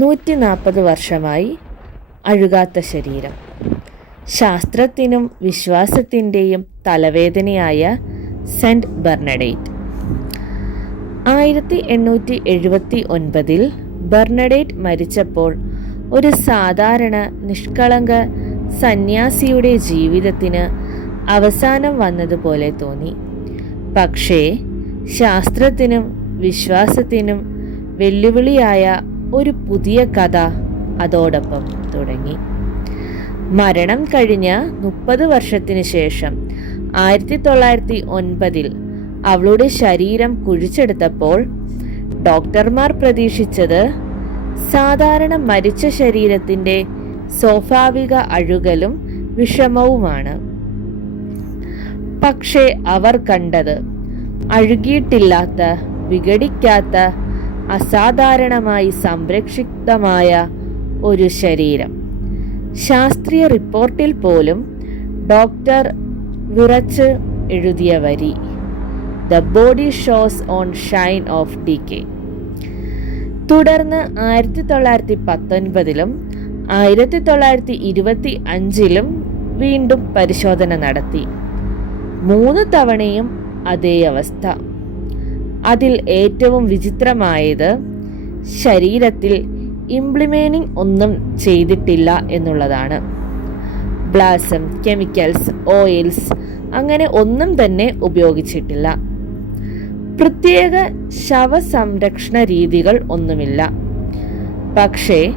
നൂറ്റി നാൽപ്പത് വർഷമായി അഴുകാത്ത ശരീരം. ശാസ്ത്രത്തിനും വിശ്വാസത്തിന്റെയും തലവേദനയായ സെന്റ് ബെർണഡേറ്റ്. ആയിരത്തി എണ്ണൂറ്റി എഴുപത്തി ഒൻപതിൽ ബെർണഡേറ്റ് മരിച്ചപ്പോൾ ഒരു സാധാരണ നിഷ്കളങ്ക സന്യാസിയുടെ ജീവിതത്തിന് അവസാനം വന്നതുപോലെ തോന്നി. പക്ഷേ ശാസ്ത്രത്തിനും വിശ്വാസത്തിനും വെല്ലുവിളിയായ ഒരു പുതിയ കഥ അതോടൊപ്പം തുടങ്ങി. മരണം കഴിഞ്ഞ മുപ്പത് വർഷത്തിന് ശേഷം ആയിരത്തി തൊള്ളായിരത്തി ഒൻപതിൽ അവളുടെ ശരീരം കുഴിച്ചെടുത്തപ്പോൾ ഡോക്ടർമാർ പ്രതീക്ഷിച്ചത് സാധാരണ മരിച്ച ശരീരത്തിന്റെ സ്വാഭാവിക അഴുകലും വിഷമവുമാണ്. പക്ഷേ അവർ കണ്ടത് അഴുകിയിട്ടില്ലാത്ത വിഘടിക്കാത്ത അസാധാരണമായി സംരക്ഷിതമായ ഒരു ശരീരം. ശാസ്ത്രീയ റിപ്പോർട്ടിൽ പോലും ഡോക്ടർ വിറച്ച് എഴുതിയ വരി the body shows no sign of decay തുടർന്ന് ആയിരത്തി തൊള്ളായിരത്തി പത്തൊൻപതിലും ആയിരത്തി തൊള്ളായിരത്തി ഇരുപത്തി അഞ്ചിലും വീണ്ടും പരിശോധന നടത്തി. മൂന്ന് തവണയും അതേ അവസ്ഥ. അതിൽ ഏറ്റവും വിചിത്രമായത് ശരീരത്തിൽ ഇംപ്ലിമേനിങ് ഒന്നും ചെയ്തിട്ടില്ല എന്നുള്ളതാണ്. ബ്ലാസം കെമിക്കൽസ് ഓയിൽസ് അങ്ങനെ ഒന്നും തന്നെ ഉപയോഗിച്ചിട്ടില്ല. പ്രത്യേക ശവസംരക്ഷണ രീതികൾ ഒന്നുമില്ല. പക്ഷേ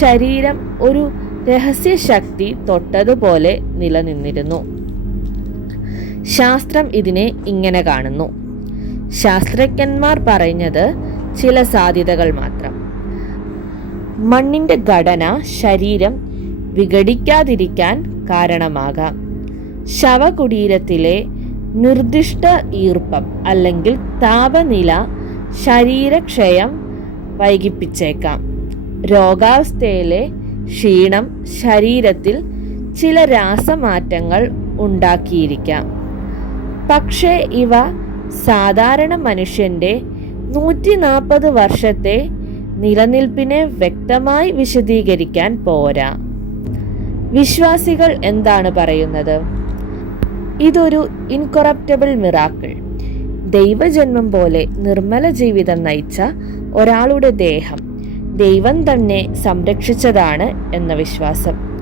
ശരീരം ഒരു രഹസ്യ ശക്തി തൊട്ടതുപോലെ നിലനിന്നിരുന്നു. ശാസ്ത്രം ഇതിനെ ഇങ്ങനെ കാണുന്നു. ശാസ്ത്രജ്ഞന്മാർ പറഞ്ഞത് ചില സാധ്യതകൾ മാത്രം. മണ്ണിന്റെ ഘടന ശരീരം വിഘടിക്കാതിരിക്കാൻ കാരണമാകാം. ശവകുടീരത്തിലെ നിർദ്ദിഷ്ട ഈർപ്പം അല്ലെങ്കിൽ താപനില ശരീരക്ഷയം വൈകിപ്പിച്ചേക്കാം. രോഗാവസ്ഥയിലെ ക്ഷീണം ശരീരത്തിൽ ചില രാസമാറ്റങ്ങൾ ഉണ്ടാക്കിയിരിക്കാം. പക്ഷേ ഇവ സാധാരണ മനുഷ്യന്റെ നൂറ്റി നാൽപ്പത് വർഷത്തെ നിലനിൽപ്പിനെ വ്യക്തമായി വിശദീകരിക്കാൻ പോരാ. വിശ്വാസികൾ എന്താണ് പറയുന്നത്? ഇതൊരു ഇൻകൊറപ്റ്റബിൾ മിറാക്കിൾ ദൈവജന്മം പോലെ നിർമ്മല ജീവിതം നയിച്ച ഒരാളുടെ ദേഹം ദൈവം തന്നെ സംരക്ഷിച്ചതാണ് എന്ന വിശ്വാസം.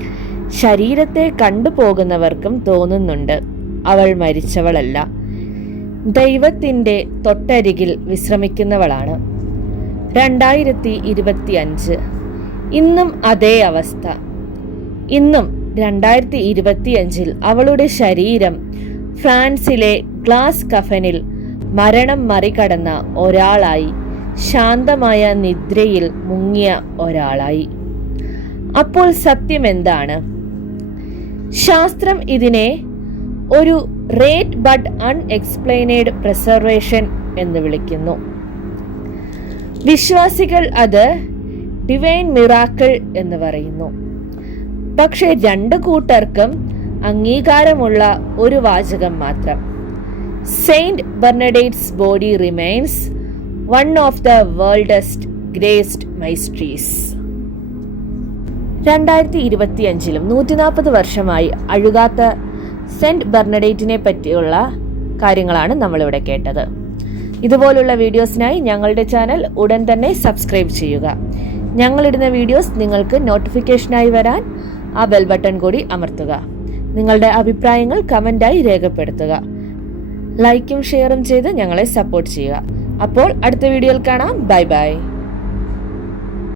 ശരീരത്തെ കണ്ടുപോകുന്നവർക്കും തോന്നുന്നുണ്ട്. അവൾ മരിച്ചവളല്ല. ദൈവത്തിന്റെ തൊട്ടരികിൽ വിശ്രമിക്കുന്നവളാണ്. രണ്ടായിരത്തി ഇരുപത്തി അഞ്ച് ഇന്നും അതേ അവസ്ഥ. ഇന്നും രണ്ടായിരത്തി ഇരുപത്തിയഞ്ചിൽ അവളുടെ ശരീരം ഫ്രാൻസിലെ ഗ്ലാസ് കഫനിൽ മരണം മറികടന്ന ഒരാളായി ശാന്തമായ നിദ്രയിൽ മുങ്ങിയ ഒരാളായി. അപ്പോൾ സത്യം എന്താണ് ശാസ്ത്രം ഇതിനെ ഒരു റേറ്റ് ബട്ട് അൺഎക്സ്പ്ലെയിനേഡ് പ്രിസർവേഷൻ എന്ന് വിളിക്കുന്നു. വിശ്വാസികൾ അത് ഡിവൈൻ മിറാക്കിൾ എന്ന് പറയുന്നു. പക്ഷെ രണ്ട് കൂട്ടർക്കും അംഗീകാരമുള്ള ഒരു വാചകം മാത്രം. Saint Bernadette's body remains one of the world's greatest mysteries രണ്ടായിരത്തി ഇരുപത്തി അഞ്ചിലും നൂറ്റി നാൽപ്പത് വർഷമായി അഴുകാത്ത സെന്റ് ബെർണഡേറ്റിനെ പറ്റിയുള്ള കാര്യങ്ങളാണ് നമ്മളിവിടെ കേട്ടത്. ഇതുപോലുള്ള വീഡിയോസിനായി ഞങ്ങളുടെ ചാനൽ ഉടൻ തന്നെ സബ്സ്ക്രൈബ് ചെയ്യുക. ഞങ്ങളിടുന്ന വീഡിയോസ് നിങ്ങൾക്ക് നോട്ടിഫിക്കേഷനായി വരാൻ ആ ബെൽ ബട്ടൺ കൂടി അമർത്തുക. നിങ്ങളുടെ അഭിപ്രായങ്ങൾ കമന്റായി രേഖപ്പെടുത്തുക. ലൈക്കും ഷെയറും ചെയ്ത് ഞങ്ങളെ സപ്പോർട്ട് ചെയ്യുക. അപ്പോൾ അടുത്ത വീഡിയോയിൽ കാണാം. Bye bye.